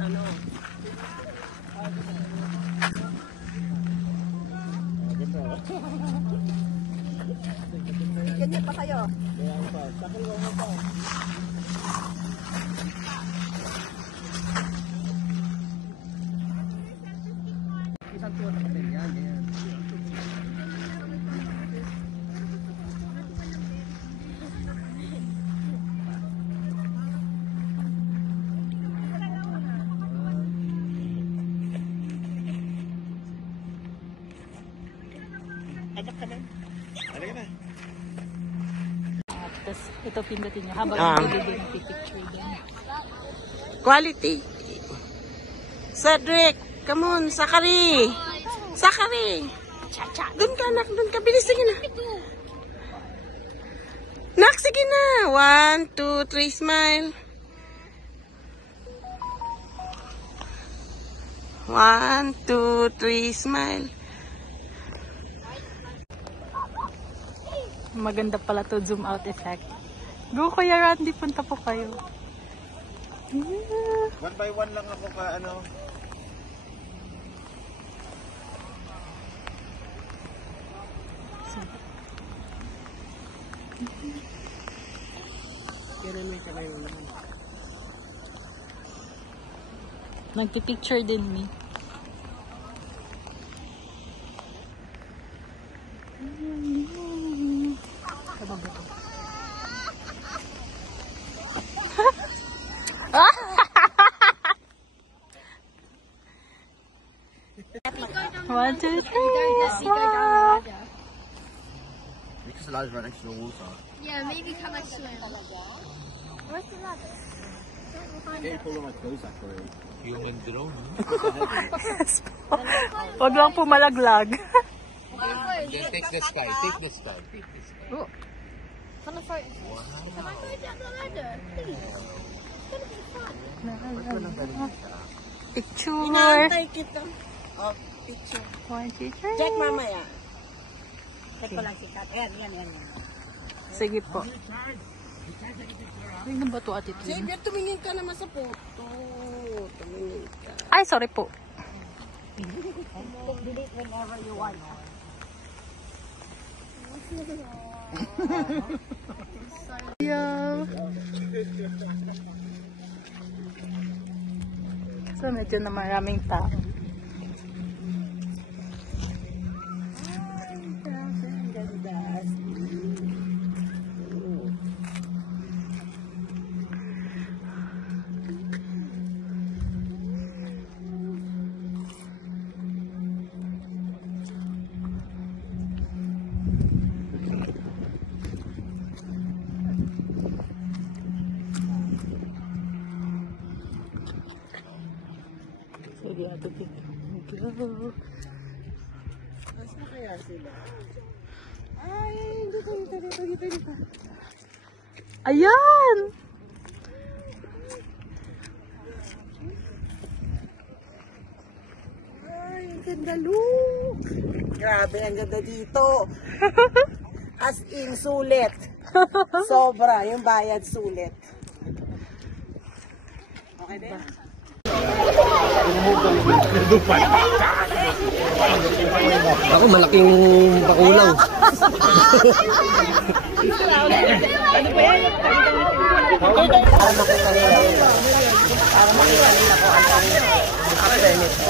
Ano? Ganyan pa kayo. Isang tuwa na kapil yan. Anak ka na. Anak na. Tapos ito pindutin nyo habang nagpipicture din. Quality. Cedric, come on, Sakari. Sakari. Doon ka, nak, doon ka. Bilis, sige na. Nak, sige na. 1, 2, 3, smile. 1, 2, 3, smile. Maganda pala to zoom out effect. Go Kuya Randy, punta po kayo. Yeah. 1 by 1 lang ako ka ano. Kailan may kayo naman. Nagpipicture din me. One, two, three. Smile. Because the ladder's right next to the water. Yeah, maybe come and swim. Where's the ladder? Get you pull all my clothes out for it. Human drone. Wag lang po malaglag. Then take the sky. Take the sky. Take the sky. Oh. Can I go down the ladder? Please. It's gonna be fun. Picture. Inaantay kita. Oh, picture. One, two, three. Check mamaya. Check ko lang si Kat. Ayan. Sige po. Ay, nang bato ati ito. Xavier, tumingin ka naman sa photo. Tumingin ka. Ay, sorry po. Delete whenever you want. Yeah. So, medyo na maraming tao. Sige, ato dito. Asa kaya sila? Ay, dito. Ayan! Ay, ang ganda, look. Grabe, ang ganda dito. As in, sulit. Sobra, yung bayad sulit. Okay din? Ako malaking pakulaw. Ano ba yan? Para makita nila. Para makita nila kung ano ang after nito.